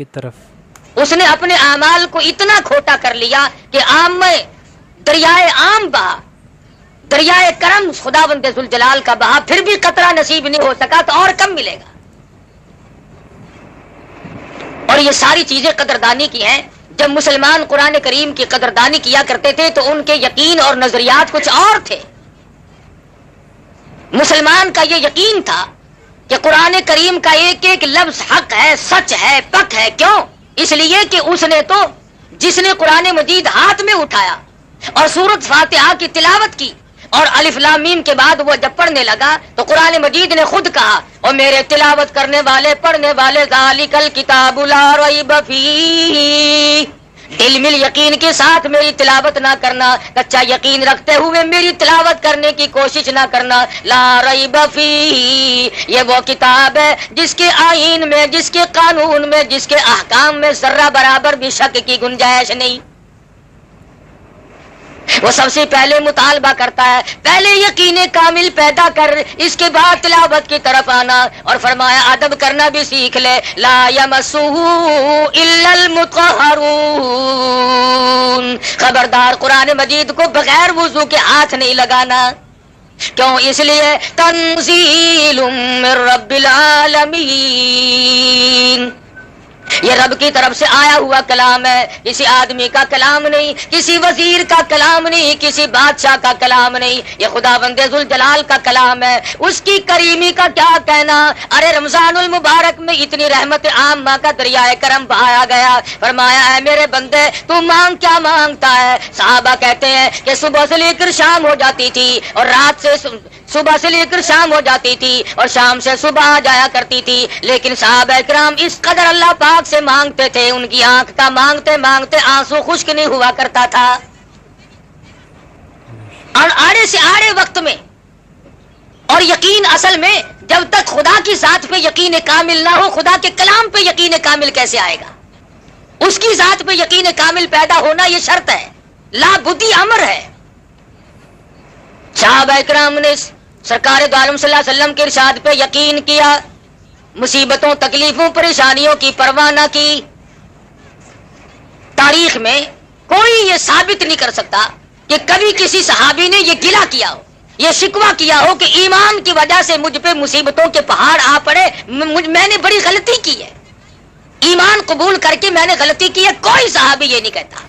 کی طرف اس نے اپنے اعمال کو اتنا کھوٹا کر لیا کہ عام میں دریائے عام بہا، دریائے کرم خداوند ذوالجلال کا بہا، پھر بھی قطرہ نصیب نہیں ہو سکا تو اور کم ملے گا۔ اور یہ ساری چیزیں قدردانی کی ہیں۔ جب مسلمان قرآن کریم کی قدردانی کیا کرتے تھے تو ان کے یقین اور نظریات کچھ اور تھے۔ مسلمان کا یہ یقین تھا کہ قرآن کریم کا ایک ایک لفظ حق ہے، سچ ہے، پک ہے۔ کیوں؟ اس لیے کہ اس نے تو جس نے قرآن مجید ہاتھ میں اٹھایا اور سورۃ فاتحہ کی تلاوت کی اور الف لام میم کے بعد وہ جب پڑھنے لگا تو قرآن مجید نے خود کہا، اور میرے تلاوت کرنے والے پڑھنے والے ذالک الکتاب لا ریب فیہ، دل مل یقین کے ساتھ میری تلاوت نہ کرنا، کچا یقین رکھتے ہوئے میری تلاوت کرنے کی کوشش نہ کرنا۔ لا ریب فیہ، یہ وہ کتاب ہے جس کے آئین میں، جس کے قانون میں، جس کے احکام میں ذرہ برابر بھی شک کی گنجائش نہیں۔ وہ سب سے پہلے مطالبہ کرتا ہے، پہلے یقین کامل پیدا کر، اس کے بعد تلاوت کی طرف آنا، اور فرمایا ادب کرنا بھی سیکھ لے۔ لا یمسہ الا المطہرون، خبردار قرآن مجید کو بغیر وضو کے ہاتھ نہیں لگانا۔ کیوں؟ اس لیے تنزیل من رب العالمین، یہ رب کی طرف سے آیا ہوا کلام ہے، کسی آدمی کا کلام نہیں، کسی وزیر کا کلام نہیں، کسی بادشاہ کا کلام نہیں، یہ خداوند ذوالجلال کا کلام ہے۔ اس کی کریمی کا کیا کہنا؟ ارے رمضان المبارک میں اتنی رحمت عامہ کا دریائے کرم بہایا گیا، فرمایا اے میرے بندے تو مانگ، کیا مانگتا ہے؟ صحابہ کہتے ہیں کہ صبح سے لے کر شام ہو جاتی تھی، اور رات سے صبح سے لے کر شام ہو جاتی تھی، اور شام سے صبح آ جایا کرتی تھی، لیکن صحابہ کرام اس قدر اللہ پاک سے مانگتے تھے، ان کی آنکھ کا مانگتے مانگتے آنسو خشک نہیں ہوا کرتا تھا۔ اور آڑے سے آڑے وقت میں، اور یقین اصل میں جب تک خدا کی ذات پہ یقین کامل نہ ہو، خدا کے کلام پہ یقین کامل کیسے آئے گا؟ اس کی ذات پہ یقین کامل پیدا ہونا یہ شرط ہے، لا بدی امر ہے۔ صحابہ کرام نے سرکار دو عالم صلی اللہ علیہ وسلم کے ارشاد پہ یقین کیا، مصیبتوں، تکلیفوں، پریشانیوں کی پرواہ نہ کی۔ تاریخ میں کوئی یہ ثابت نہیں کر سکتا کہ کبھی کسی صحابی نے یہ گلہ کیا ہو، یہ شکوہ کیا ہو کہ ایمان کی وجہ سے مجھ پہ مصیبتوں کے پہاڑ آ پڑے، میں نے بڑی غلطی کی ہے، ایمان قبول کر کے میں نے غلطی کی ہے۔ کوئی صحابی یہ نہیں کہتا،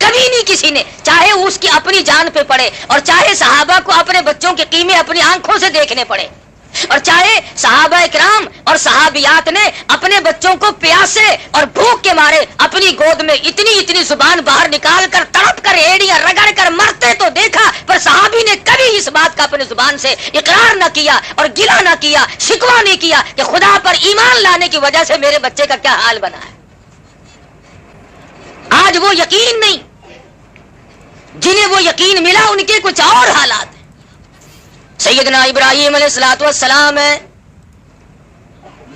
کبھی نہیں کسی نے، چاہے اس کی اپنی جان پہ پڑے، اور چاہے صحابہ کو اپنے بچوں کے قیمے اپنی آنکھوں سے دیکھنے پڑے، اور چاہے صحابہ اکرام اور صحابیات نے اپنے بچوں کو پیاسے اور بھوک کے مارے اپنی گود میں اتنی اتنی زبان باہر نکال کر تڑپ کر ایڑیاں رگڑ کر مرتے تو دیکھا، پر صحابی نے کبھی اس بات کا اپنے زبان سے اقرار نہ کیا اور گلہ نہ کیا، شکوہ نہیں کیا کہ خدا پر ایمان لانے کی وجہ سے میرے بچے کا کیا حال بنا ہے۔ آج وہ یقین نہیں، جنہیں وہ یقین ملا ان کے کچھ اور حالات ہیں۔ سیدنا ابراہیم علیہ الصلوۃ والسلام ہے،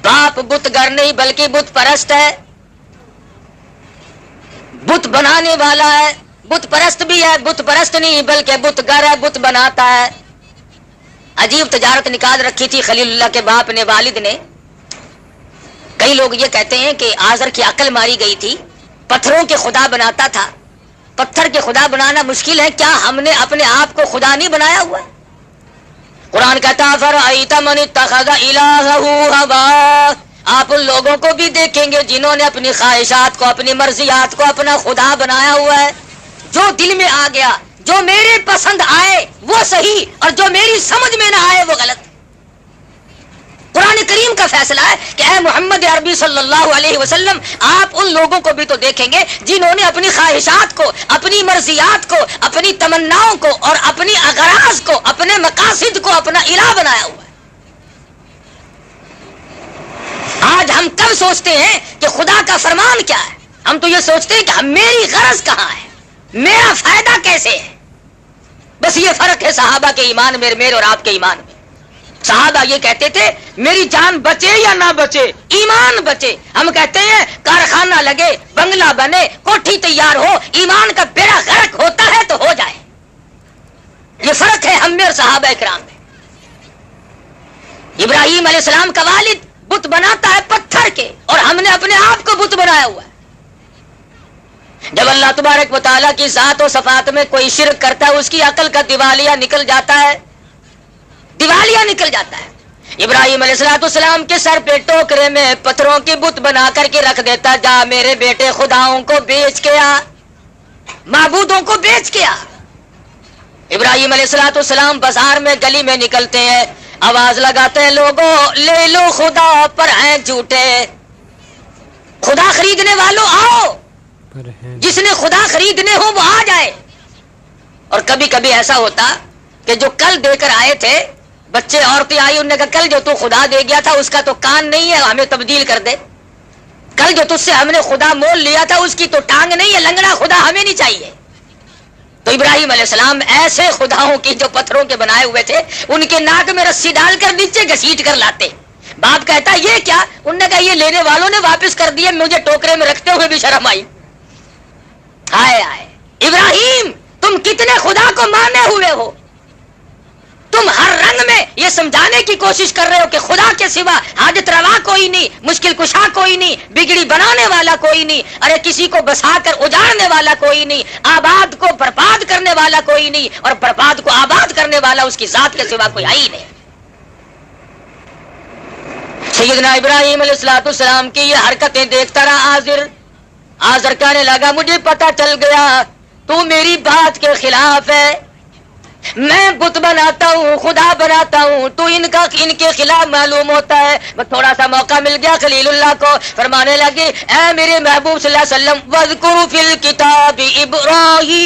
باپ بت گر نہیں بلکہ بت پرست ہے، بت بنانے والا ہے، بت پرست بھی ہے، بت پرست نہیں بلکہ بت گر ہے، بت بناتا ہے۔ عجیب تجارت نکال رکھی تھی خلیل اللہ کے باپ نے، والد نے۔ کئی لوگ یہ کہتے ہیں کہ آزر کی عقل ماری گئی تھی، پتھروں کے خدا بناتا تھا۔ پتھر کے خدا بنانا مشکل ہے، کیا ہم نے اپنے آپ کو خدا نہیں بنایا ہوا؟ قرآن کہتا فرأیت من اتخذ الہہ ہواہ، آپ ان لوگوں کو بھی دیکھیں گے جنہوں نے اپنی خواہشات کو، اپنی مرضیات کو اپنا خدا بنایا ہوا ہے۔ جو دل میں آ گیا، جو میرے پسند آئے وہ صحیح، اور جو میری سمجھ میں نہ آئے وہ غلط۔ قرآن کریم کا فیصلہ ہے کہ اے محمد عربی صلی اللہ علیہ وسلم، آپ ان لوگوں کو بھی تو دیکھیں گے جنہوں نے اپنی خواہشات کو، اپنی مرضیات کو، اپنی تمناؤں کو اور اپنی اغراض کو، اپنے مقاصد کو اپنا الہ بنایا ہوا ہے۔ آج ہم کب سوچتے ہیں کہ خدا کا فرمان کیا ہے؟ ہم تو یہ سوچتے ہیں کہ میری غرض کہاں ہے، میرا فائدہ کیسے ہے۔ بس یہ فرق ہے صحابہ کے ایمان میں، میرے اور آپ کے ایمان میں۔ صحابہ یہ کہتے تھے میری جان بچے یا نہ بچے، ایمان بچے۔ ہم کہتے ہیں کارخانہ لگے، بنگلہ بنے، کوٹھی تیار ہو، ایمان کا بیڑا غرق ہوتا ہے تو ہو جائے۔ یہ فرق ہے ہم میں اور صحابہ کرام میں۔ ابراہیم علیہ السلام کا والد بت بناتا ہے پتھر کے، اور ہم نے اپنے آپ کو بت بنایا ہوا ہے۔ جب اللہ تبارک و تعالیٰ کی ذات و صفات میں کوئی شرک کرتا ہے اس کی عقل کا دیوالیہ نکل جاتا ہے، دیوالیہ نکل جاتا ہے۔ ابراہیم علیہ السلام کے سر پہ ٹوکرے میں پتھروں کی بت بنا کر کے رکھ دیتا، جا میرے بیٹے خداؤں کو بیچ کے آ، معبودوں کو بیچ کے آ۔ ابراہیم علیہ السلام بازار میں گلی میں نکلتے ہیں، آواز لگاتے ہیں لوگوں لے لو خدا پر ہیں جھوٹے، خدا خریدنے والوں آؤ، جس نے خدا خریدنے ہو وہ آ جائے۔ اور کبھی کبھی ایسا ہوتا کہ جو کل دے کر آئے تھے بچے عورتیں آئی، انہوں نے کہا کل جو تو خدا دے گیا تھا اس کا تو کان نہیں ہے، ہمیں تبدیل کر دے۔ کل جو تجھ سے ہم نے خدا مول لیا تھا اس کی تو ٹانگ نہیں ہے، لنگڑا خدا ہمیں نہیں چاہیے۔ تو ابراہیم علیہ السلام ایسے خداؤں کی جو پتھروں کے بنائے ہوئے تھے ان کے ناک میں رسی ڈال کر نیچے گھسیٹ کر لاتے۔ باپ کہتا یہ کیا؟ انہوں نے کہا یہ لینے والوں نے واپس کر دیے، مجھے ٹوکرے میں رکھتے ہوئے بھی شرم آئی۔ آئے آئے ابراہیم تم کتنے خدا کو مانے ہوئے ہو، تم ہر رنگ میں یہ سمجھانے کی کوشش کر رہے ہو کہ خدا کے سوا حاجت روا کوئی نہیں، مشکل کشا کوئی نہیں، بگڑی بنانے والا کوئی نہیں، ارے کسی کو بسا کر اجاڑنے والا کوئی نہیں، آباد کو برباد کرنے والا کوئی نہیں، اور برباد کو آباد کرنے والا اس کی ذات کے سوا کوئی آئی نہیں۔ سیدنا ابراہیم علیہ السلام کی یہ حرکتیں دیکھتا رہا آزر کہنے لگا مجھے پتا چل گیا تو میری بات کے خلاف ہے، میں بت بناتا ہوں خدا بناتا ہوں، تو ان کے خلاف معلوم ہوتا ہے۔ تھوڑا سا موقع مل گیا خلیل اللہ کو، فرمانے لگے اے میرے محبوب صلی اللہ علیہ وسلم وَاذْكُرْ فِي الْكِتَابِ إِبْرَاهِيمَ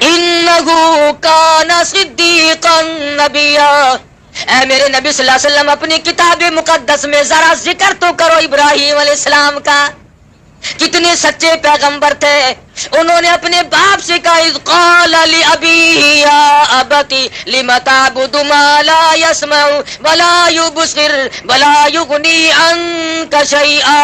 إِنَّهُ كَانَ صِدِّيقًا نَبِيًّا۔ اے میرے نبی صلی اللہ علیہ وسلم اپنی کتاب مقدس میں ذرا ذکر تو کرو ابراہیم علیہ السلام کا، کتنے سچے پیغمبر تھے۔ انہوں نے اپنے باپ سے کہا اذ قال لأبیہ یا ابتی لم تعبد ما لا يسمع ولا يبصر ولا يغنی عنک شیئا۔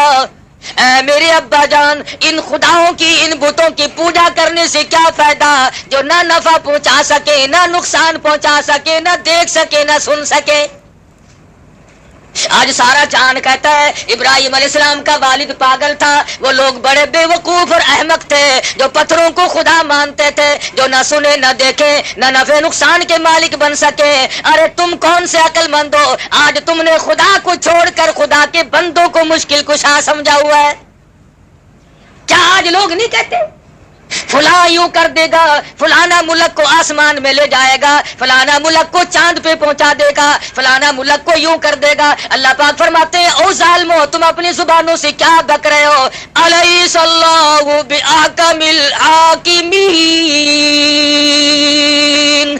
اے میرے ابا جان ان خداؤں کی ان بتوں کی پوجا کرنے سے کیا فائدہ جو نہ نفع پہنچا سکے نہ نقصان پہنچا سکے نہ دیکھ سکے نہ سن سکے۔ آج سارا چاند کہتا ہے ابراہیم علیہ السلام کا والد پاگل تھا، وہ لوگ بڑے بے وقوف اور احمق تھے جو پتھروں کو خدا مانتے تھے، جو نہ سنے نہ دیکھے نہ نفع نقصان کے مالک بن سکے۔ ارے تم کون سے عقل مند ہو، آج تم نے خدا کو چھوڑ کر خدا کے بندوں کو مشکل کشا سمجھا ہوا ہے۔ کیا آج لوگ نہیں کہتے فلاں یوں کر دے گا، فلانا ملک کو آسمان میں لے جائے گا، فلانا ملک کو چاند پہ پہنچا دے گا، فلانا ملک کو یوں کر دے گا۔ اللہ پاک فرماتے ہیں او ظالمو تم اپنی زبانوں سے کیا بک رہے ہو، الیس اللہ بأحکم الحاکمین۔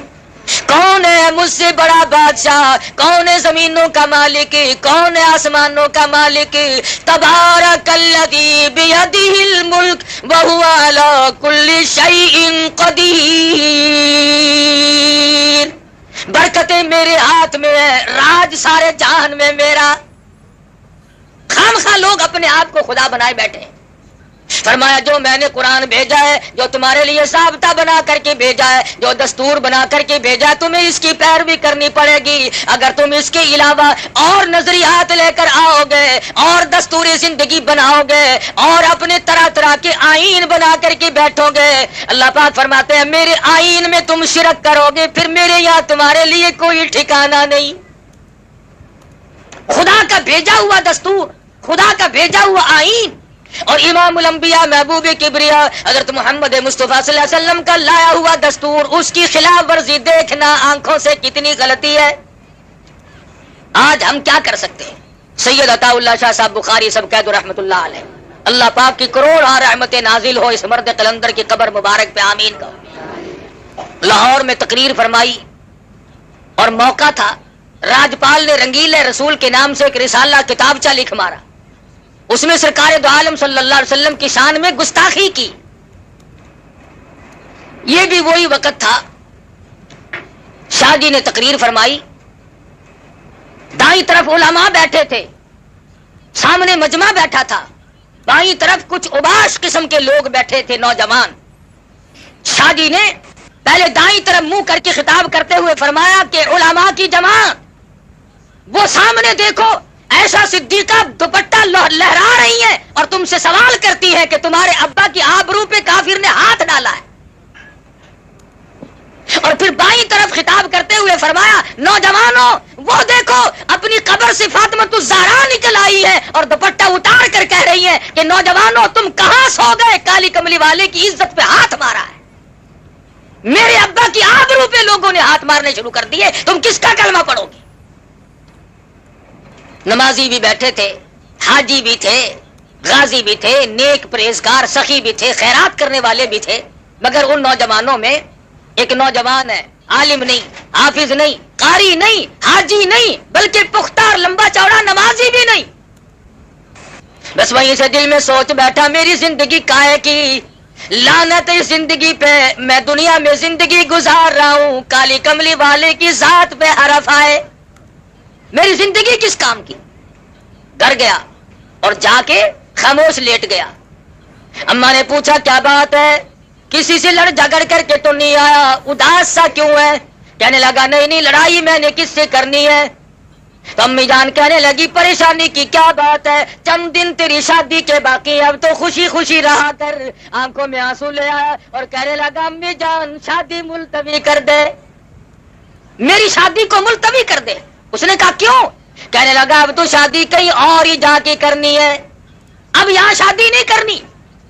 کون ہے مجھ سے بڑا بادشاہ، کون ہے زمینوں کا مالک، کون ہے آسمانوں کا مالک؟ تبارک الذی بیدہ الملک وہو علی کل شیء قدیر۔ برکتیں میرے ہاتھ میں ہے، راج سارے جہان میں میرا۔ خامخواہ لوگ اپنے آپ کو خدا بنائے بیٹھے ہیں۔ فرمایا جو میں نے قرآن بھیجا ہے، جو تمہارے لیے ضابطہ بنا کر کے بھیجا ہے، جو دستور بنا کر کے بھیجا ہے، تمہیں اس کی پیروی کرنی پڑے گی۔ اگر تم اس کے علاوہ اور نظریات لے کر آؤ گے اور دستور زندگی بناؤ گے اور اپنے طرح طرح کے آئین بنا کر کے بیٹھو گے، اللہ پاک فرماتے ہیں میرے آئین میں تم شرک کرو گے، پھر میرے یہاں تمہارے لیے کوئی ٹھکانہ نہیں۔ خدا کا بھیجا ہوا دستور، خدا کا بھیجا ہوا آئین اور امام الانبیاء محبوب کبریا حضرت محمد مصطفیٰ صلی اللہ علیہ وسلم کا لایا ہوا دستور، اس کی خلاف ورزی دیکھنا آنکھوں سے کتنی غلطی ہے۔ آج ہم کیا کر سکتے ہیں؟ سید عطا اللہ شاہ صاحب بخاری سب قید رحمت اللہ علیہ، اللہ پاک کی کروڑ رحمت نازل ہو اس مرد قلندر کی قبر مبارک پہ آمین کا۔ لاہور میں تقریر فرمائی اور موقع تھا، راجپال نے رنگیلے رسول کے نام سے ایک رسالہ کتابچہ لکھ مارا، اس میں سرکار دو عالم صلی اللہ علیہ وسلم کی شان میں گستاخی کی۔ یہ بھی وہی وقت تھا، شاہ جی نے تقریر فرمائی، دائیں طرف علماء بیٹھے تھے، سامنے مجمع بیٹھا تھا، بائیں طرف کچھ اوباش قسم کے لوگ بیٹھے تھے نوجوان۔ شاہ جی نے پہلے دائیں طرف منہ کر کے خطاب کرتے ہوئے فرمایا کہ علماء کی جماعت وہ سامنے دیکھو ایسا صدیقہ دوپٹہ لہرا رہی ہے اور تم سے سوال کرتی ہے کہ تمہارے ابا کی آبرو پہ کافر نے ہاتھ ڈالا ہے. اور پھر بائیں طرف خطاب کرتے ہوئے فرمایا نوجوانوں وہ دیکھو اپنی قبر سے فاطمہ الزہرا نکل آئی ہے اور دوپٹہ اتار کر کہہ رہی ہے کہ نوجوانوں تم کہاں سو گئے, کالی کملی والے کی عزت پہ ہاتھ مارا ہے, میرے ابا کی آبرو پہ لوگوں نے ہاتھ مارنے شروع کر دیے, تم کس کا کلمہ پڑھو گے؟ نمازی بھی بیٹھے تھے, حاجی بھی تھے, غازی بھی تھے, نیک پرہیزگار سخی بھی تھے, خیرات کرنے والے بھی تھے, مگر ان نوجوانوں میں ایک نوجوان ہے, عالم نہیں, حافظ نہیں, قاری نہیں, حاجی نہیں, بلکہ پختہ اور لمبا چوڑا نمازی بھی نہیں. بس وہیں سے دل میں سوچ بیٹھا میری زندگی کائے کی لعنت اس زندگی پہ, میں دنیا میں زندگی گزار رہا ہوں, کالی کملی والے کی ذات پہ حرف آئے, میری زندگی کس کام کی. ڈر گیا اور جا کے خاموش لیٹ گیا. اماں نے پوچھا کیا بات ہے, کسی سے لڑ جھگڑ کر کے تو نہیں آیا, اداس سا کیوں ہے؟ کہنے لگا نہیں لڑائی میں نے کس سے کرنی ہے. تو امی جان کہنے لگی پریشانی کی کیا بات ہے, چند دن تیری شادی کے باقی, اب تو خوشی خوشی رہا کر. آنکھوں میں آنسو لے آیا اور کہنے لگا امی جان شادی ملتوی کر دے, میری شادی کو ملتوی کر دے. اس نے کہا کیوں؟ کہنے لگا اب تو شادی کہیں اور ہی جا کے کرنی ہے, اب یہاں شادی نہیں کرنی.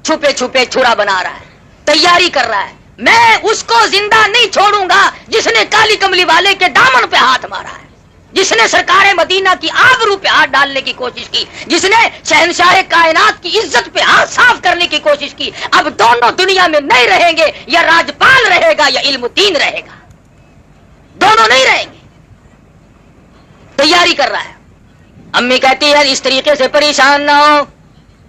چھپے چھپے چھرا بنا رہا ہے, تیاری کر رہا ہے, میں اس کو زندہ نہیں چھوڑوں گا جس نے کالی کملی والے کے دامن پہ ہاتھ مارا ہے, جس نے سرکار مدینہ کی آبرو پہ ہاتھ ڈالنے کی کوشش کی, جس نے شہنشاہ کائنات کی عزت پہ ہاتھ صاف کرنے کی کوشش کی. اب دونوں دنیا میں نہیں رہیں گے, یا راجپال رہے گا یا علم الدین رہے گا, دونوں نہیں رہیں گے. تیاری کر رہا ہے. امی کہتی ہے اس طریقے سے پریشان نہ ہو,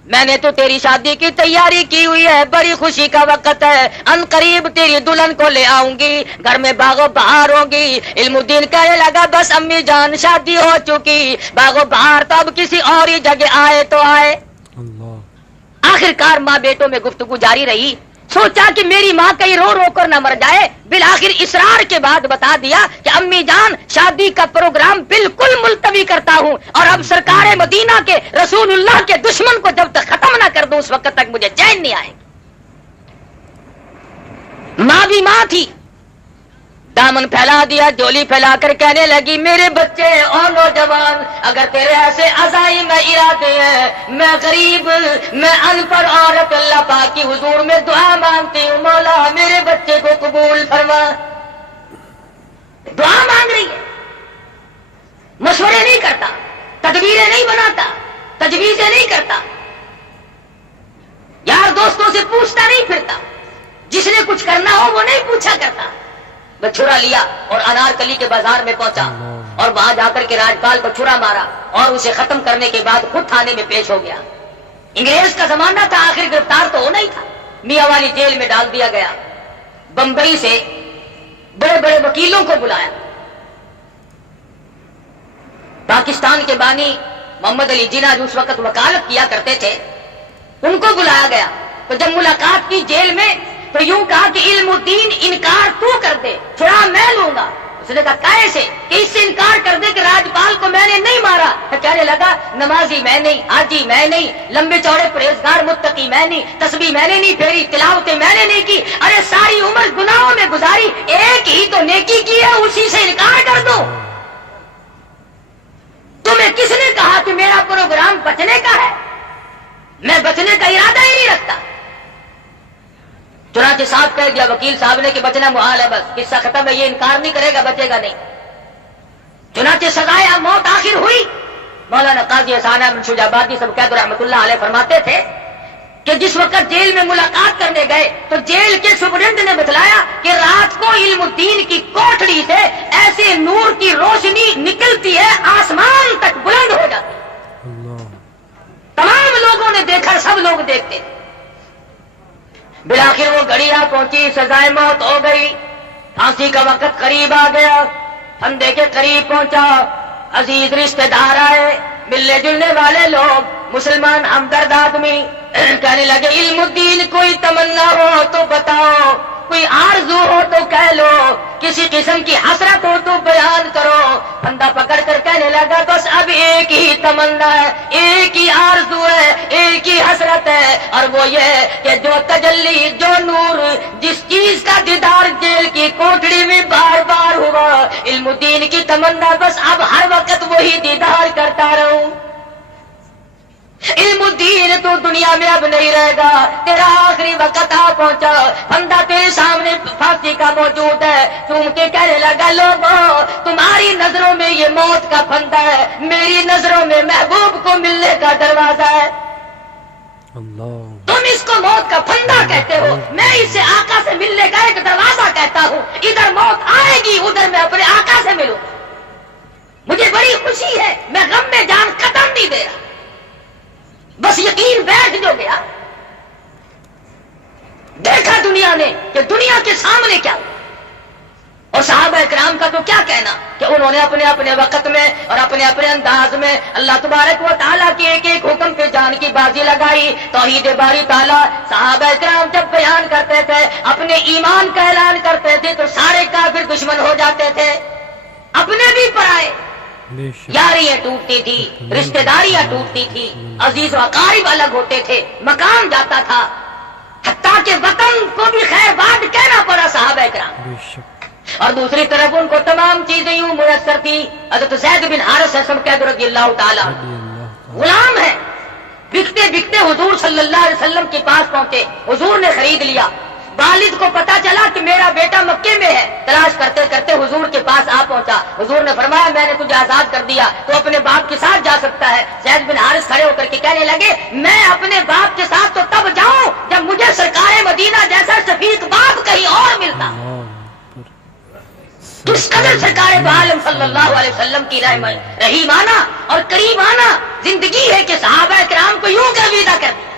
میں نے تو تیری شادی کی تیاری کی ہوئی ہے, بڑی خوشی کا وقت ہے, ان قریب تیری دلہن کو لے آؤں گی, گھر میں باغ و بہار ہوگی. علم الدین کہنے لگا بس امی جان شادی ہو چکی, باغ و بہار تو اب کسی اور ہی جگہ آئے تو آئے. آخر کار ماں بیٹوں میں گفتگو جاری رہی. سوچا کہ میری ماں کہیں رو رو کر نہ مر جائے, بالآخر اصرار کے بعد بتا دیا کہ امی جان شادی کا پروگرام بالکل ملتوی کرتا ہوں, اور اب سرکار مدینہ کے رسول اللہ کے دشمن کو جب تک ختم نہ کر دوں اس وقت تک مجھے چین نہیں آئے گی. ماں بھی ماں تھی, دامن پھیلا دیا, جولی پھیلا کر کہنے لگی میرے بچے اور نوجوان, اگر تیرے ایسے عزائم ارادے ہیں, میں غریب, میں ان پڑھ عورت اللہ پاک کی حضور میں دعا مانگتی ہوں, مولا میرے بچے کو قبول فرما. دعا مانگ رہی ہے, مشورے نہیں کرتا, تدبیریں نہیں بناتا, تجویزیں نہیں کرتا, یار دوستوں سے پوچھتا نہیں پھرتا, جس نے کچھ کرنا ہو وہ نہیں پوچھا کرتا. میں چھرا لیا اور انارکلی کے بازار میں پہنچا, اور وہاں جا کر کے راجپال کو چھرا مارا, اور اسے ختم کرنے کے بعد خود تھانے میں پیش ہو گیا. انگریز کا زمانہ تھا, آخر گرفتار تو ہونا ہی تھا. میاں والی جیل میں ڈال دیا گیا. بمبئی سے بڑے بڑے وکیلوں کو بلایا, پاکستان کے بانی محمد علی جناح جو اس وقت وکالت کیا کرتے تھے, ان کو بلایا گیا. تو جب ملاقات کی جیل میں تو یوں کہا کہ علم الدین انکار تو کر دے, چھڑا میں لوں گا. اس نے کہا کیسے, کہ اس سے انکار کر دے کہ راجپال کو میں نے نہیں مارا. کہنے لگا نمازی میں نہیں, حاجی میں نہیں, لمبے چوڑے پرہیزگار متقی میں نہیں, تسبیح میں نے نہیں پھیری, تلاوتیں میں نے نہیں کی, ارے ساری عمر گناہوں میں گزاری, ایک ہی تو نیکی کی ہے, اسی سے انکار کر دو. تمہیں کس نے کہا کہ میرا پروگرام بچنے کا ہے؟ میں بچنے کا ارادہ ہی نہیں رکھتا. چنانچہ صاحب کہہ گیا وکیل صاحب نے کہ بچنا محال ہے, بس قصہ ختم ہے, یہ انکار نہیں کرے گا, بچے گا نہیں. چنانچہ سزائے موت آخر ہوئی. مولانا قاضی حسین احمد شجابادی سب قید رحمۃ اللہ علیہ فرماتے تھے کہ جس وقت جیل میں ملاقات کرنے گئے تو جیل کے سپرنٹینڈنٹ نے بتلایا کہ رات کو علم الدین کی کوٹڑی سے ایسے نور کی روشنی نکلتی ہے, آسمان تک بلند ہو جاتی. تمام لوگوں نے دیکھا, سب لوگ دیکھتے. بالآخر وہ گھڑی آ پہنچی, سزائے موت ہو گئی, پھانسی کا وقت قریب آ گیا, پھندے کے قریب پہنچا. عزیز رشتہ دار آئے, ملنے جلنے والے لوگ, مسلمان ہمدرد آدمی کہنے لگے علم الدین کوئی تمنا ہو تو بتاؤ, کوئی آرزو ہو تو کہہ لو کسی قسم کی حسرت ہو تو بیان کرو. بندہ پکڑ کر کہنے لگا بس اب ایک ہی تمنا ہے, ایک ہی آرزو ہے, ایک ہی حسرت ہے, اور وہ یہ کہ جو تجلی, جو نور, جس چیز کا دیدار جیل کی کوٹڑی میں بار بار ہوا, علم الدین کی تمنا بس اب ہر وقت وہی دیدار کرتا رہوں. علم الدین تو دنیا میں اب نہیں رہے گا, تیرا آخری وقت آ پہنچا, بندہ تیرے سامنے پھانسی کا موجود ہے. چوم کے کہنے لگا لوگوں تمہاری نظروں میں یہ موت کا پھندا ہے, میری نظروں میں محبوب کو ملنے کا دروازہ ہے. تم اس کو موت کا پھندا کہتے ہو, میں اسے آقا سے ملنے کا ایک دروازہ کہتا ہوں. ادھر موت آئے گی, ادھر میں اپنے آقا سے ملوں. مجھے بڑی خوشی ہے, میں غم میں جان قدم نہیں دے رہا, بس یقین بیٹھ جو گیا. دیکھا دنیا نے کہ دنیا کے سامنے کیا, اور صحابہ کرام کا تو کیا کہنا کہ انہوں نے اپنے اپنے وقت میں اور اپنے اپنے انداز میں اللہ تبارک و تعالیٰ کے ایک ایک حکم پہ جان کی بازی لگائی. توحید باری تعالیٰ صحابہ کرام جب بیان کرتے تھے, اپنے ایمان کا اعلان کرتے تھے تو سارے کافر دشمن ہو جاتے تھے, اپنے بھی پرائے. یاریاں ٹوٹتی تھی, رشتہ داریاں ٹوٹتی تھی, عزیز و اقارب الگ ہوتے تھے, مکان جاتا تھا, حتیٰ کہ وطن کو بھی خیر بات کہنا پڑا صحابہ کرام. اور دوسری طرف ان کو تمام چیزیں یوں میسر تھی. حضرت زید بن حارث رضی اللہ تعالیٰ غلام ہے, بکتے بکتے حضور صلی اللہ علیہ وسلم کے پاس پہنچے, حضور نے خرید لیا. والد کو پتا چلا کہ میرا بیٹا مکے میں ہے, تلاش کرتے کرتے حضور کے پاس آ پہنچا. حضور نے فرمایا میں نے تجھے آزاد کر دیا, تو اپنے باپ کے ساتھ جا سکتا ہے. زید بن حارث کھڑے ہو کر کے کہنے لگے میں اپنے باپ کے ساتھ تو تب جاؤں جب مجھے سرکار مدینہ جیسا شفیق باپ کہیں اور ملتا. کس قدر سرکار دو عالم صلی اللہ علیہ وسلم کی رحیمانہ اور کریمانہ زندگی ہے کہ صحابہ کرام کو یوں گرویدہ کر دیا.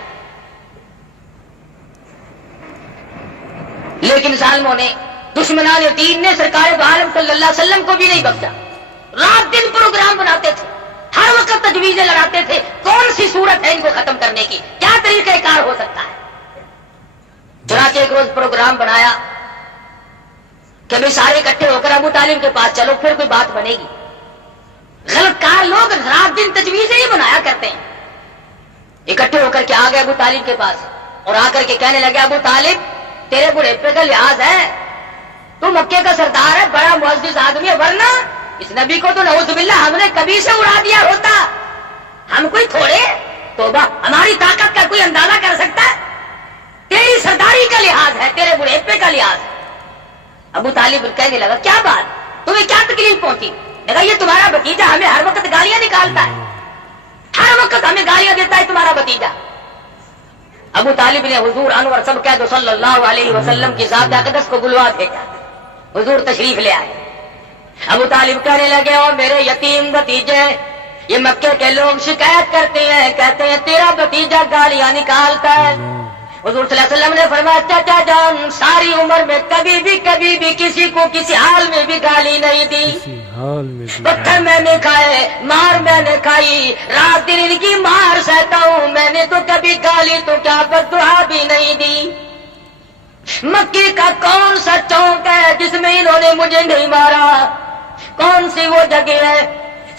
لیکن ظالموں نے, دشمنان دین نے سرکار دو عالم صلی اللہ علیہ وسلم کو بھی نہیں بخشا. رات دن پروگرام بناتے تھے, ہر وقت تجویزیں لڑاتے تھے, کون سی صورت ہے ان کو ختم کرنے کی, کیا طریقہ کار ہو سکتا ہے. چنانچہ ایک روز پروگرام بنایا کہ بھی سارے اکٹھے ہو کر ابو طالب کے پاس چلو, پھر کوئی بات بنے گی. غلط کار لوگ رات دن تجویزیں ہی بنایا کرتے ہیں. اکٹھے ہو کر کے آ گئے ابو طالب کے پاس, اور آ کر کے کہنے لگے ابو طالب تیرے بڑھیپے کا لحاظ ہے, تو مکے کا سردار ہے, بڑا معزز آدمی ہے, ورنہ اس نبی کو تو نعوذ باللہ ہم نے کبھی سے اڑا دیا ہوتا. ہم کوئی تھوڑے, توبہ, ہماری طاقت کا کوئی اندازہ کر سکتا ہے. تیری سرداری کا لحاظ ہے, تیرے بڑھیپے کا لحاظ ہے. ابو طالب کہنے لگا کیا بات, تمہیں کیا تکلیف پہنچی؟ لگا یہ تمہارا بھتیجا ہمیں ہر وقت گالیاں نکالتا ہے, ہر وقت ہمیں گالیاں دیتا ہے تمہارا بھتیجا. ابو طالب نے حضور انور سب کہہ دو صلی اللہ علیہ وسلم کی ذات اقدس کو بلوا بھیجا. حضور تشریف لے آئے. ابو طالب کہنے لگے اور میرے یتیم بھتیجے, یہ مکے کے لوگ شکایت کرتے ہیں, کہتے ہیں تیرا بھتیجا گالیاں نکالتا ہے. حضور صلی اللہ علیہ وسلم نے فرمایا چچا جان ساری عمر میں کبھی بھی کسی کو کسی حال میں بھی گالی نہیں دی. پتھر میں نے کھائے, مار میں نے کھائی, رات دن ان کی مار سہتا ہوں, میں نے تو کبھی گالی تو کیا بد دعا بھی نہیں دی. مکے کا کون سا چوک ہے جس میں انہوں نے مجھے نہیں مارا, کون سی وہ جگہ ہے؟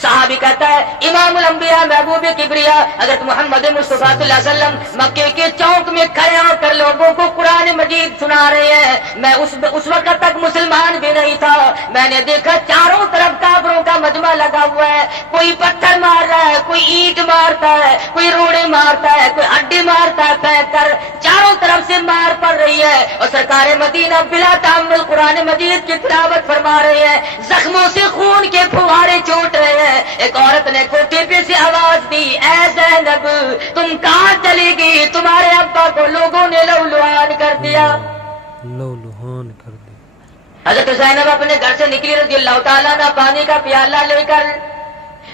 صحابی کہتا ہے امام الانبیاء محبوب کبریا حضرت محمد مصطفیٰ صلی اللہ علیہ وسلم مکے کے چوک میں کھڑے ہو کر لوگوں کو قرآن مجید سنا رہے ہیں. میں اس وقت تک مسلمان بھی نہیں تھا, میں نے دیکھا چاروں طرف کافروں کا مجمع لگا ہوا ہے, کوئی پتھر مار رہا ہے, کوئی اینٹ مارتا ہے, کوئی روڑے مارتا ہے, کوئی ہڈی مارتا ہے, پھینک کر چاروں طرف سے مار پڑ رہی ہے, اور سرکار مدینہ بلا تعمل قرآن مجید کی تلاوت فرما رہے ہیں, زخموں سے خون کے پھوارے چھوٹ رہے ہیں. ایک عورت نے کوٹھے پہ سے آواز دی اے زینب تم کہاں چلی گئی, تمہارے ابا کو لوگوں نے لہولہان کر دیا. حضرت زینب اپنے گھر سے نکلی رضی اللہ تعالیٰ عنہ, پانی کا پیالہ لے کر.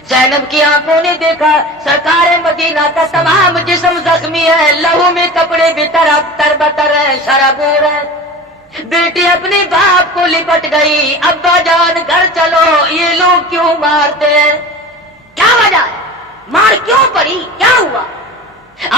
زینب کی آنکھوں نے دیکھا سرکار مدینہ کا تمام جسم زخمی ہے, لہو میں کپڑے بھی تربتر ہے, شرابور ہے. بیٹی اپنے باپ کو لپٹ گئی, ابا جان گھر چلو, یہ لوگ کیوں مارتے ہیں, کیا وجہ ہے, مار کیوں پڑی, کیا ہوا؟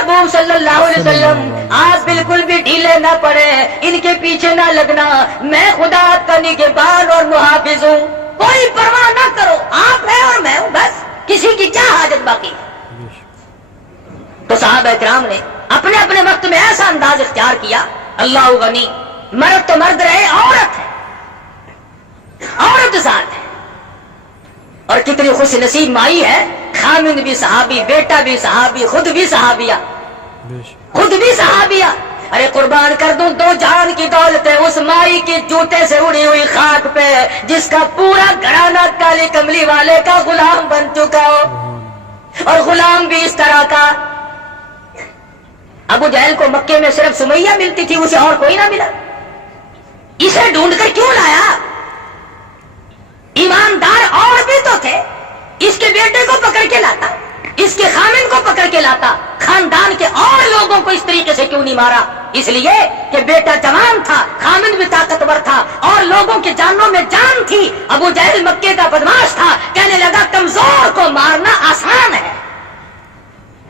محبوب صلی اللہ علیہ وسلم آپ بالکل بھی ڈھیلے نہ پڑے، ان کے پیچھے نہ لگنا، میں خدا کا نگہبان اور محافظ ہوں، کوئی پرواہ نہ کرو، آپ ہیں اور میں ہوں، بس کسی کی کیا حاجت باقی ہے۔ تو صحابہ کرام نے اپنے اپنے وقت میں ایسا انداز اختیار کیا، اللہ غنی، مرد تو مرد رہے، عورت ہے، عورت ساتھ ہے، اور کتنی خوش نصیب مائی ہے، خامند بھی صحابی، بیٹا بھی صحابی، خود بھی صحابیہ، خود بھی صحابیہ۔ ارے قربان کر دوں دو جان کی دولت ہے اس مائی کی جوتے سے اڑی ہوئی خاک پہ، جس کا پورا گھرانہ کالی کملی والے کا غلام بن چکا ہو، اور غلام بھی اس طرح کا۔ ابو جہل کو مکے میں صرف سمیہ ملتی تھی، اسے اور کوئی نہ ملا، اسے ڈھونڈ کر کیوں لایا؟ ایماندار اور بھی تو تھے، اس کے بیٹے کو پکڑ کے لاتا، اس کے خامن کو پکڑ کے لاتا، خاندان کے اور لوگوں کو اس طریقے سے کیوں نہیں مارا؟ اس لیے کہ بیٹا جوان تھا، خامن بھی طاقتور تھا، اور لوگوں کے جانوں میں جان تھی۔ ابو جہل مکے کا بدماش تھا، کہنے لگا کمزور کو مارنا آسان ہے،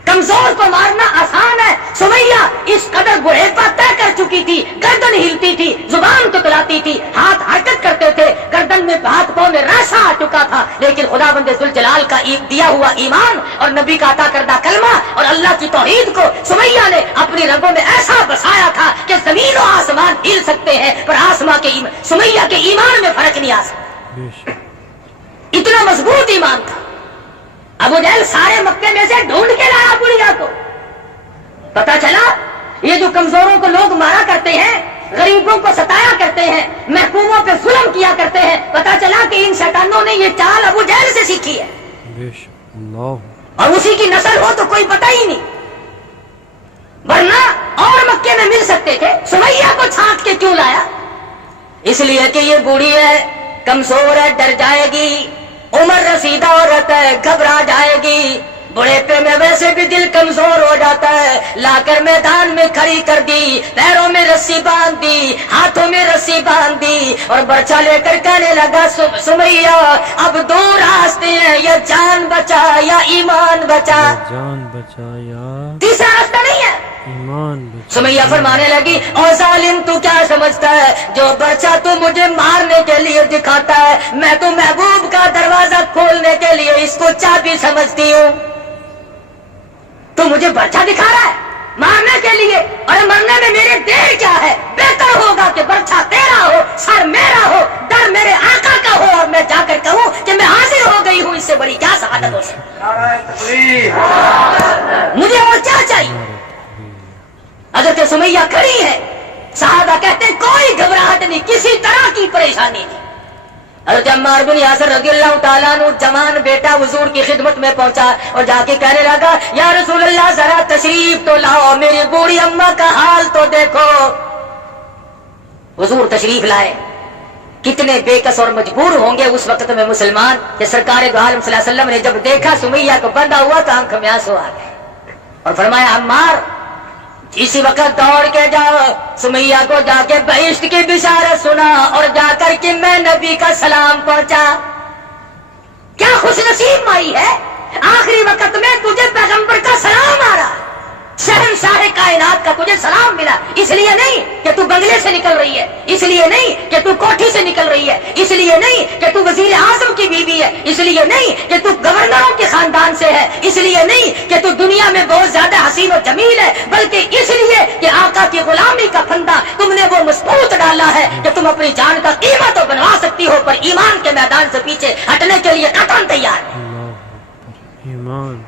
کمزور کو مارنا آسان ہے۔ سمیہ اس قدر بڑھیپا طے کر چکی تھی، گردن ہلتی تھی، زبان تتلاتی تھی، ہاتھ حرکت کرتے تھے، گردن میں ہاتھ پاؤں میں ریشہ آ چکا تھا، لیکن خدا بند ذوالجلال کا دیا ہوا ایمان اور نبی کا عطا کردہ کلمہ اور اللہ کی توحید کو سمیہ نے اپنی رگوں میں ایسا بسایا تھا کہ زمین و آسمان ہل سکتے ہیں، پر سمیہ کے ایمان میں فرق نہیں آ سکتا، اتنا مضبوط ایمان تھا۔ ابو جہل سارے مکے میں سے ڈھونڈ کے لایا بڑھیا کو، پتا چلا یہ جو کمزوروں کو لوگ مارا کرتے ہیں، غریبوں کو ستایا کرتے ہیں، محکوموں پہ ظلم کیا کرتے ہیں، پتا چلا کہ ان شیطانوں نے یہ چال ابو جہل سے سیکھی ہے، اور اسی کی نسل ہو تو کوئی پتہ ہی نہیں، ورنہ اور مکے میں مل سکتے تھے، سمیہ کو چھانٹ کے کیوں لایا؟ اس لیے کہ یہ بوڑھی ہے، کمزور ہے، ڈر جائے گی، عمر رسیدہ عورت ہے، گھبرا جائے گی، بڑھیپے میں ویسے بھی دل کمزور ہو جاتا ہے، لا کر میدان میں کھڑی کر دی، پیروں میں رسی باندھ دی، ہاتھوں میں رسی باندھ دی، اور برچہ لے کر کہنے لگا سمیہ اب دو راستے ہیں، یا جان بچا یا ایمان بچا، جان بچا یا تیسرا راستہ نہیں ہے۔ ایمان بچا۔ سمیہ فرمانے لگی او ظالم تو کیا سمجھتا ہے، جو برچہ تو مجھے مارنے کے لیے دکھاتا ہے، میں تو محبوب کا دروازہ کھولنے کے لیے اس کو چابی سمجھتی ہوں، تو مجھے برچہ دکھا رہا ہے مارنے کے لیے، اور مرنے میں میرے دیر کیا ہے؟ بہتر ہوگا کہ برچہ تیرا ہو، سر میرا ہو، در میرے آقا کا ہو، اور میں جا کر کہوں کہ میں حاضر ہو گئی ہوں، اس سے بڑی کیا سعادت ہو سکتی؟ مجھے اور کیا چاہیے؟ حضرت سمیہ کھڑی ہے، صحابہ کہتے ہیں کوئی گھبراہٹ نہیں، کسی طرح کی پریشانی نہیں۔ حضرت عمار بن یاسر رضی اللہ تعالیٰ عنہ جوان بیٹا حضور کی خدمت میں پہنچا اور جا کے کہنے لگا یا رسول اللہ ذرا تشریف تو لاؤ، میری بوڑھی اماں کا حال تو دیکھو۔ حضور تشریف لائے، کتنے بے کس اور مجبور ہوں گے اس وقت میں مسلمان کہ سرکار دو عالم صلی اللہ علیہ وسلم نے جب دیکھا سمیہ کو بندھا ہوا تو آنکھ میں آنسو آ گئے، اور فرمایا عمار اسی وقت دوڑ کے جاؤ، سمیہ کو جا کے بہشت کی بشارت سنا، اور جا کر کے میں نبی کا سلام پہنچا۔ کیا خوش نصیب مائی ہے، آخری وقت میں تجھے پیغمبر کا سلام آ رہا، شہنشاہ کائنات کا تجھے سلام ملا، اس لیے نہیں کہ تو بنگلے سے نکل رہی ہے، اس لیے نہیں کہ تو کوٹھی سے نکل رہی ہے، اس لیے نہیں کہ تو وزیر اعظم کی بیوی ہے، اس لیے نہیں کہ تو گورنروں کے خاندان سے ہے، اس لیے نہیں کہ تو دنیا میں بہت زیادہ حسین و جمیل ہے، بلکہ اس لیے کہ آقا کی غلامی کا پھندا تم نے وہ مضبوط ڈالا ہے کہ تم اپنی جان کا قیمت تو بنوا سکتی ہو، پر ایمان کے میدان سے پیچھے ہٹنے کے لیے قطعاً تیار ہے۔ ایمان۔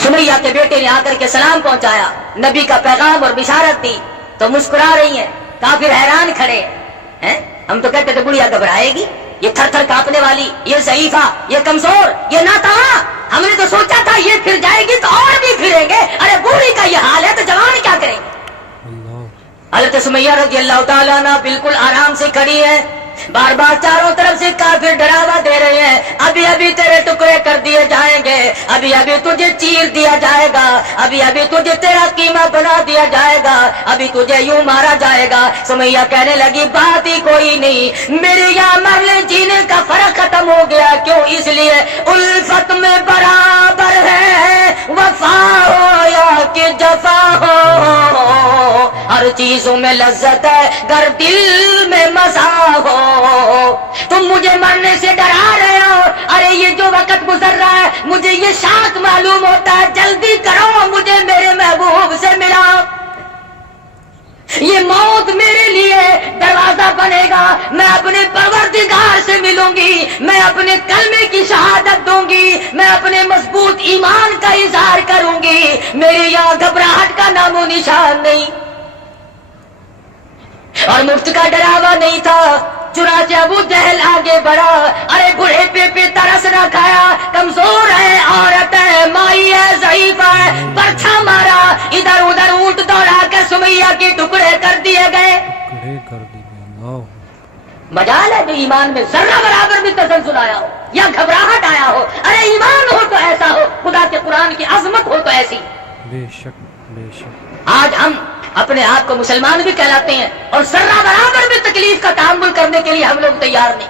سمیہ کے بیٹے نے آ کر کے سلام پہنچایا، نبی کا پیغام اور بشارت دی، تو مسکرا رہی ہیں، کافر حیران کھڑے ہیں۔ ہم تو کہتے تھے بڑھیا گھبرائے گی، یہ تھر تھر کانپنے والی، یہ ضعیفہ، یہ کمزور، یہ ناتواں، ہم نے تو سوچا تھا یہ پھر جائے گی تو اور بھی پھریں گے، ارے بوڑھی کا یہ حال ہے تو جوان کیا کریں گے؟ حضرت سمیہ رضی اللہ تعالیٰ عنہ بالکل آرام سے کھڑی ہے، بار بار چاروں طرف سے کافر ڈراوا دے رہے ہیں، ابھی ابھی تیرے ٹکڑے کر دیے جائیں گے، ابھی ابھی تجھے چیر دیا جائے گا، ابھی ابھی تجھے تیرا قیمہ بنا دیا جائے گا، ابھی تجھے یوں مارا جائے گا۔ سمیہ کہنے لگی بات ہی کوئی نہیں، میرے یہاں مرنے جینے کا فرق ختم ہو گیا، کیوں؟ اس لیے الفت میں برابر ہے، وفا ہو یا چیزوں میں لذت ہے گر دل میں مزہ ہو. تم مجھے مرنے سے ڈرا رہے ہو, ارے یہ جو وقت گزر رہا ہے مجھے یہ شاخ معلوم ہوتا ہے, جلدی کرو مجھے میرے محبوب سے ملاؤ. یہ موت میرے لیے دروازہ بنے گا, میں اپنے پروردگار سے ملوں گی, میں اپنے کلمے کی شہادت دوں گی, میں اپنے مضبوط ایمان کا اظہار کروں گی. میرے یہاں گھبراہٹ کا نام و نشان نہیں, اور مفت کا ڈراوا نہیں تھا. چنانچہ ابو جہل آگے بڑھا, ارے بڑھے پہ ترس نہ کھایا, کمزور ہے, عورت ہے, مائی ہے, ضعیف ہے, برچھا مارا, ادھر ادھر اونٹ دوڑا کر سمیہ کے ٹکڑے کر دیے گئے. مجال ہے جو ایمان میں ذرہ برابر بھی تسلسل آیا ہو یا گھبراہٹ آیا ہو, ارے ایمان ہو تو ایسا ہو, خدا کے قرآن کی عظمت ہو تو ایسی. بے شک بے شک. آج ہم اپنے آپ کو مسلمان بھی کہلاتے ہیں اور ذرہ برابر بھی تکلیف کا تحمل کرنے کے لیے ہم لوگ تیار نہیں.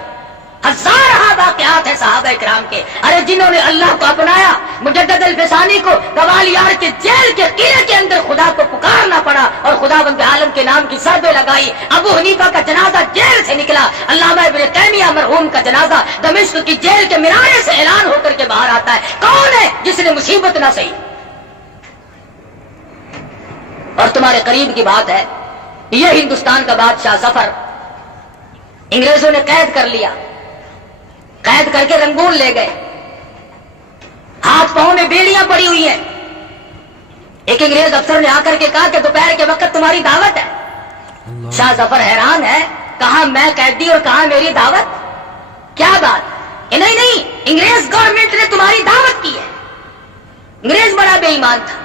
ہزارہ واقعات ہیں صحابہ کرام کے, ارے جنہوں نے اللہ کو اپنایا. مجدد الفسانی کو گوالیار کے جیل کے قلعے کے اندر خدا کو پکارنا پڑا اور خدا بند عالم کے نام کی ضربیں لگائی. ابو حنیفہ کا جنازہ جیل سے نکلا, علامہ ابن تیمیہ مرحوم کا جنازہ دمشق کی جیل کے منارے سے اعلان ہو کر کے باہر آتا ہے. کون ہے جس نے مصیبت نہ سہی؟ اور تمہارے قریب کی بات ہے, یہ ہندوستان کا بادشاہ ظفر انگریزوں نے قید کر لیا, قید کر کے رنگون لے گئے, ہاتھ پاؤں میں بیڑیاں پڑی ہوئی ہیں. ایک انگریز افسر نے آ کر کے کہا کہ دوپہر کے وقت تمہاری دعوت ہے. شاہ ظفر حیران ہے, کہاں میں قیدی اور کہاں میری دعوت, کیا بات؟ نہیں نہیں, انگریز گورنمنٹ نے تمہاری دعوت کی ہے. انگریز بڑا بے ایمان تھا,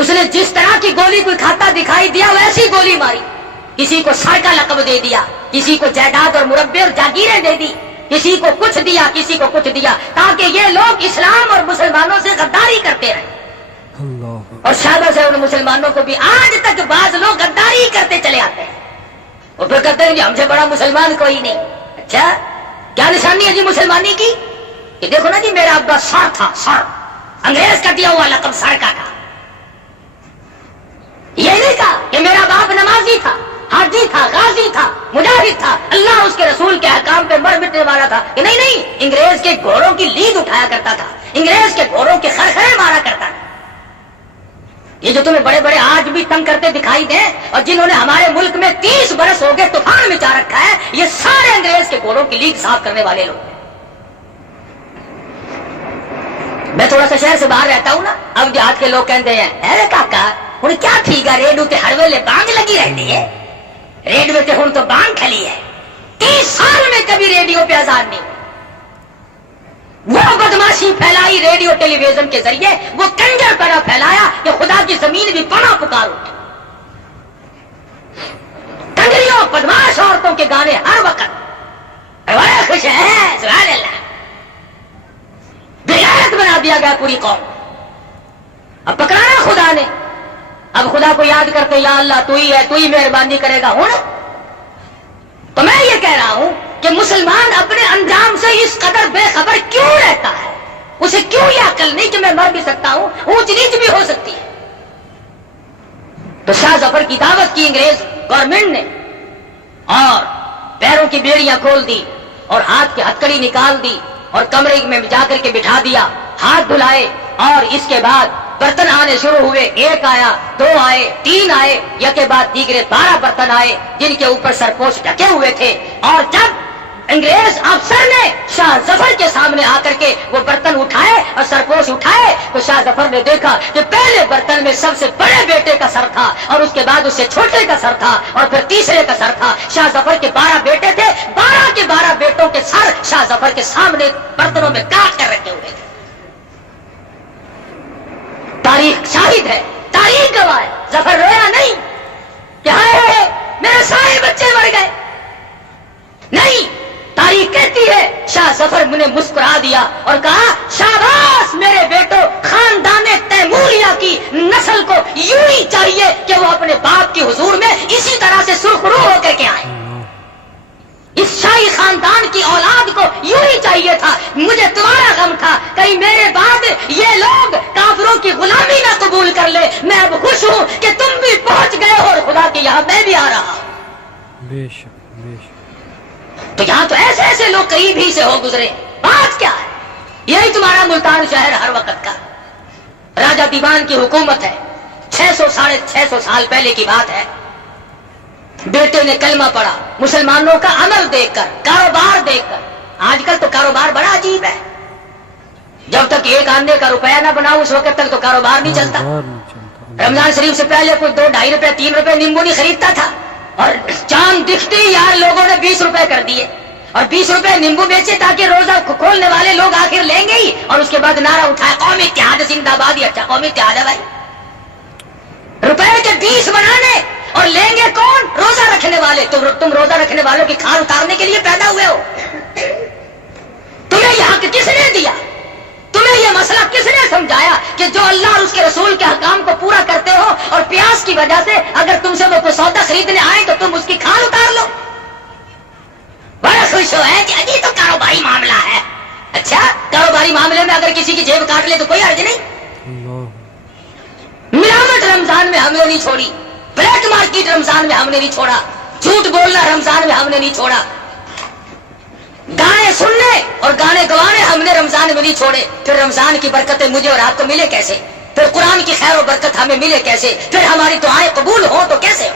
اس نے جس طرح کی گولی کوئی کھاتا دکھائی دیا ویسی گولی ماری. کسی کو سر کا لقب دے دیا, کسی کو جائیداد اور مربے اور جاگیریں دے دی, کسی کو کچھ دیا, کسی کو کچھ دیا, تاکہ یہ لوگ اسلام اور مسلمانوں سے غداری کرتے رہے. اور شادوں سے ان مسلمانوں کو بھی آج تک بعض لوگ غداری کرتے چلے آتے ہیں. اور پھر کہتے ہیں کہ ہم سے بڑا مسلمان کوئی نہیں. اچھا کیا نشانی ہے جی مسلمانی کی؟ کہ دیکھو نا جی میرا ابا سر تھا, سر, انگریز کا دیا ہوا لقب سر کا تھا. یہ نہیں کہا کہ میرا باپ نمازی تھا, حاجی تھا, غازی تھا, مجاہد تھا, اللہ اس کے رسول کے احکام پہ مر مٹنے والا تھا. کہ نہیں نہیں, انگریز کے گھوڑوں کی لید اٹھایا کرتا تھا, انگریز کے گھوڑوں کے خرخرے مارا کرتا تھا. یہ جو تمہیں بڑے بڑے آج بھی تنگ کرتے دکھائی دیں اور جنہوں نے ہمارے ملک میں 30 برس ہو گئے طوفان مچا رکھا ہے, یہ سارے انگریز کے گھوڑوں کی لید صاف کرنے والے لوگ. میں تھوڑا سا شہر سے باہر رہتا ہوں نا, اب دیہات کے لوگ کہتے ہیں ارے کاکا ہوں کیا ٹھیک ہے, ریڈیو تے ہر ویلے بانگ لگی رہتی ہے, ریڈیو تے ہوں تو بانگ کھلی ہے. 30 سال میں کبھی ریڈیو پہ آزاد نہیں. وہ بدماشی پھیلائی ریڈیو ٹیلی ویژن کے ذریعے, وہ کنجر پنا پھیلایا کہ خدا کی زمین بھی پناہ پکار اٹھی. کنجریوں بدماش عورتوں کے گانے ہر وقت, بڑے خوش ہیں, سبحان اللہ. بغیرت بنا دیا گیا پوری قوم. اب پکڑانا خدا نے, اب خدا کو یاد کرتے یا اللہ تو ہی ہے, تو ہی مہربانی کرے گا. ہوں تو میں یہ کہہ رہا ہوں کہ مسلمان اپنے انجام سے اس قدر بے خبر کیوں رہتا ہے؟ اسے کیوں یہ عقل نہیں کہ میں مر بھی سکتا ہوں, اونچ نیچ بھی ہو سکتی ہے؟ تو شاہ ظفر کی دعوت کی انگریز گورنمنٹ نے, اور پیروں کی بیڑیاں کھول دی اور ہاتھ کی ہتکڑی نکال دی اور کمرے میں جا کر کے بٹھا دیا, ہاتھ دھلائے, اور اس کے بعد برتن آنے شروع ہوئے. 1 آیا, 2 آئے, 3 آئے, یا کے بعد دیگرے 12 برتن آئے جن کے اوپر سرپوش ڈھکے ہوئے تھے. اور جب انگریز افسر نے شاہ ظفر کے سامنے آ کر کے وہ برتن اٹھائے اور سرپوش اٹھائے, تو شاہ ظفر نے دیکھا کہ پہلے برتن میں سب سے بڑے بیٹے کا سر تھا, اور اس کے بعد اس سے چھوٹے کا سر تھا, اور پھر تیسرے کا سر تھا. شاہ ظفر کے 12 بیٹے تھے, 12 کے 12 بیٹوں کے سر شاہ ظفر کے سامنے برتنوں میں کاٹ کر رکھے ہوئے تھے. تاریخ شاہد ہے, تاریخ گواہ ہے. ظفر رویا نہیں کہ ہائے میرے سارے بچے مر گئے, نہیں. تاریخ کہتی ہے شاہ ظفر نے مسکرا دیا اور کہا شاباش میرے بیٹو, خاندان تیموریہ کی نسل کو یوں ہی چاہیے کہ وہ اپنے باپ کے حضور میں اسی طرح سے سرخرو ہو کر کے آئے. اس شاہی خاندان کی اولاد کو یوں ہی چاہیے تھا. مجھے تمہارا غم تھا کہیں میرے بعد یہ لوگ کافروں کی غلامی نہ قبول کر لے. میں اب خوش ہوں کہ تم بھی پہنچ گئے اور خدا بے شک بے شک. تو یہاں تو ایسے ایسے لوگ قریب ہی سے ہو گزرے. بات کیا ہے؟ یہی تمہارا ملتان شہر ہر وقت کا راجہ دیوان کی حکومت ہے. 600 سال پہلے کی بات ہے. بیٹے نے کلمہ پڑھا. مسلمانوں کا عمل دیکھ کر, کاروبار دیکھ کر. آج کل تو کاروبار بڑا عجیب ہے. جب تک ایک آنے کا روپیہ نہ بناؤ اس وقت تک تو کاروبار نہیں چلتا. رمضان شریف سے پہلے کوئی 2 2.5 روپے 3 روپے نیمبو نہیں خریدتا تھا, اور چاند دکھتے ہی یار لوگوں نے 20 روپے کر دیے, اور 20 روپے نیمبو بیچے تاکہ روزہ کھولنے والے لوگ آخر لیں گے ہی. اور اس کے بعد نعرہ اٹھایا قومی اتحاد زندہ باد. ہی اچھا قومی اتحاد ہے بھائی. روپے کے 20 بنانے اور لیں گے کون؟ روزہ رکھنے والے. تم روزہ رکھنے والوں کی کھال اتارنے کے لیے پیدا ہوئے ہو. تمہیں یہ حق کس نے دیا؟ تمہیں یہ مسئلہ کس نے سمجھایا کہ جو اللہ اور اس کے رسول کے حکام کو پورا کرتے ہو اور پیاس کی وجہ سے اگر تم سے وہ کوئی سودا خریدنے آئے تو تم اس کی کھال اتار لو؟ بڑا خوش ہو ہے کہ ابھی تو کاروباری معاملہ ہے. اچھا, کاروباری معاملے میں اگر کسی کی جیب کاٹ لے تو کوئی حرج نہیں. ملاوٹ رمضان میں ہم نے نہیں چھوڑی, بلیک مارکیٹ رمضان میں ہم نے نہیں چھوڑا, جھوٹ بولنا رمضان میں ہم نے نہیں چھوڑا, گانے سننے اور گانے گوانے ہم نے رمضان میں نہیں چھوڑے. پھر رمضان کی برکتیں مجھے اور آپ کو ملے کیسے؟ پھر قرآن کی خیر و برکت ہمیں ملے کیسے؟ پھر ہماری دعائیں قبول ہوں تو کیسے ہو؟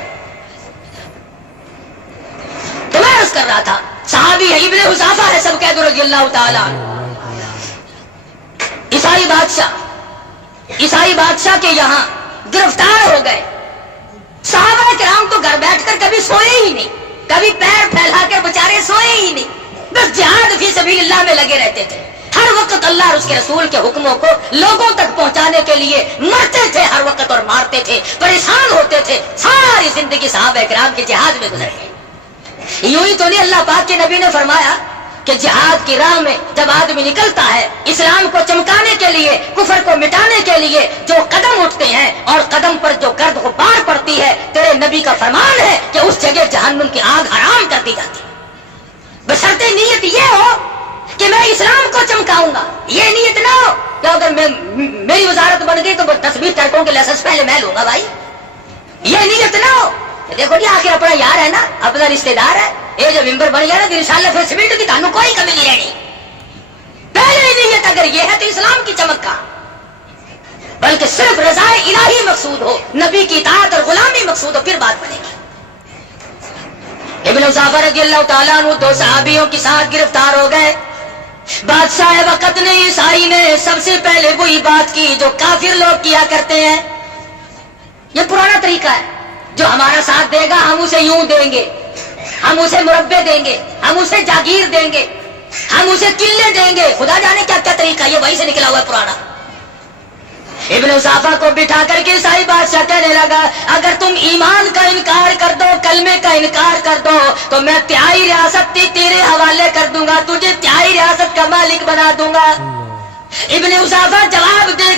تو میں عرض کر رہا تھا, صحابی ہے ابن حذافہ ہے سب کہہ دو رضی اللہ تعالیٰ. عیسائی بادشاہ کے یہاں گرفتار ہو گئے. صحابہ کرام تو گھر بیٹھ کر کبھی سوئے ہی نہیں, کبھی پیر پھیلا کر بےچارے سوئے ہی نہیں, بس جہاد فی سبیل اللہ میں لگے رہتے تھے. ہر وقت اللہ اور اس کے رسول کے حکموں کو لوگوں تک پہنچانے کے لیے مرتے تھے ہر وقت اور مارتے تھے, پریشان ہوتے تھے. ساری زندگی صحابہ کرام کے جہاد میں گزر گئی. یوں ہی تو نہیں اللہ پاک کے نبی نے فرمایا کہ جہاد کی راہ میں جب آدمی نکلتا ہے اسلام کو چمکانے کے لیے, کفر کو مٹانے کے لیے, جو قدم اٹھتے ہیں اور قدم پر جو گرد غبار پڑتی ہے, تیرے نبی کا فرمان ہے کہ اس جگہ جہنم کی آگ حرام کر دی جاتی ہے. بشرطے نیت یہ ہو کہ میں اسلام کو چمکاؤں گا. یہ نیت نہ ہو کہ اگر میری وزارت بن گئی تو 10-20 ٹرکوں کے لائسنس پہلے میں لوں گا. بھائی یہ نیت نہ ہو. دیکھو جی آخر اپنا یار ہے نا, اپنا رشتہ دار ہے, یہ جو ممبر بن گیا نا تو انشاءاللہ پھر سیمنٹ کی تانوں کوئی کمی نہیں رہنی. پہلے نیت اگر یہ ہے تو اسلام کی چمک کا, بلکہ صرف رضا الہی مقصود ہو, نبی کی اطاعت اور غلامی مقصود ہو, پھر بات بنے گی. ابن حذافہ رضی اللہ تعالیٰ عنہ 2 صحابیوں کے ساتھ گرفتار ہو گئے. بادشاہ وقت نے عیسائی نے سب سے پہلے وہی بات کی جو کافر لوگ کیا کرتے ہیں. یہ پرانا طریقہ ہے, جو ہمارا ساتھ دے گا ہم اسے یوں دیں گے, ہم اسے مربے دیں گے, ہم اسے جاگیر دیں گے, ہم اسے قلعے دیں گے. خدا جانے کیا کیا طریقہ, یہ وہی سے نکلا ہوا ہے پرانا. ابن حذافہ کو بٹھا کر کے عیسائی بادشاہ کہنے لگا اگر تم ایمان کا انکار کر دو, کلمے کا انکار کر دو تو میں 3 ریاست تیرے حوالے کر دوں گا, تجھے 3 ریاست کا مالک بنا دوں گا. ابن حذافہ جواب دے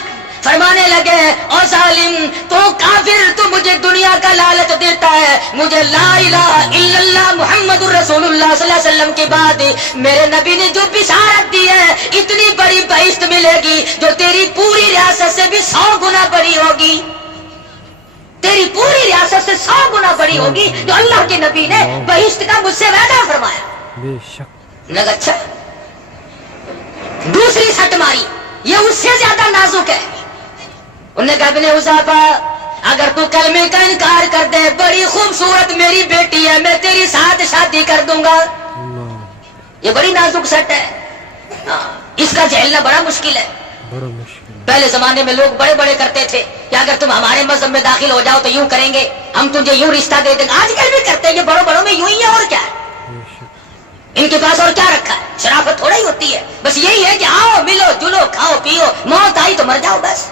فرمانے لگے او ظالم, تو کافر, تو مجھے دنیا کا لالچ دیتا ہے, مجھے لا الہ الا اللہ محمد الرسول اللہ صلی اللہ علیہ وسلم کے بعد میرے نبی نے جو بشارت دی ہے اتنی بڑی بہشت ملے گی جو تیری پوری ریاست سے بھی 100 گنا بڑی ہوگی, تیری پوری ریاست سے 100 گنا بڑی ہوگی جو اللہ کے نبی نے بہشت کا مجھ سے وعدہ فرمایا. بے شک. لگا اچھا. دوسری سٹ ماری, یہ اس سے زیادہ نازک ہے. انہوں نے کہا ابن حذافہ اگر تو کلمے کا انکار کر دے, بڑی خوبصورت میری بیٹی ہے, میں تیری ساتھ شادی کر دوں گا. یہ بڑی نازک سٹ ہے, اس کا جھیلنا بڑا مشکل ہے. پہلے زمانے میں لوگ بڑے بڑے کرتے تھے کہ اگر تم ہمارے مذہب میں داخل ہو جاؤ تو یوں کریں گے, ہم تجھے یوں رشتہ دے دیں گے. آج کل بھی کرتے ہیں, یہ بڑوں بڑوں میں یوں ہی ہے, اور کیا ہے ان کے پاس, اور کیا رکھا ہے؟ شرافت تھوڑا ہی ہوتی ہے, بس یہی ہے کہ آؤ ملو جلو کھاؤ پیو, موت آئی تو مر جاؤ بس.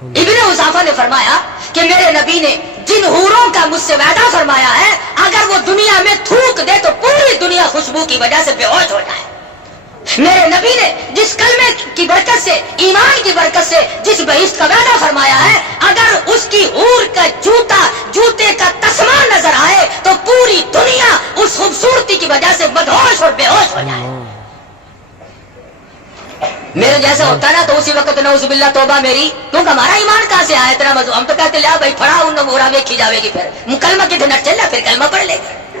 ابن حذافہ نے فرمایا کہ میرے نبی نے جن حوروں کا مجھ سے وعدہ فرمایا ہے اگر وہ دنیا میں تھوک دے تو پوری دنیا خوشبو کی وجہ سے بے ہوش ہو جائے. میرے نبی نے جس کلمے کی برکت سے, ایمان کی برکت سے جس بہشت کا وعدہ فرمایا ہے, اگر اس کی حور کا جوتے کا تسمہ نظر آئے تو پوری دنیا اس خوبصورتی کی وجہ سے بدہوش اور بے ہوش ہو جائے. میرے جیسا ہوتا نا تو اسی وقت نعوذ باللہ توبہ میری, کیونکہ ہمارا ایمان کہاں سے آیا اتنا مزہ. ہم تو کہتے لیا بھائی پڑھا ان بورا ویکھی جاوے گی, پھر کلمہ کے دن چل رہا, پھر کلمہ پڑھ لے گا.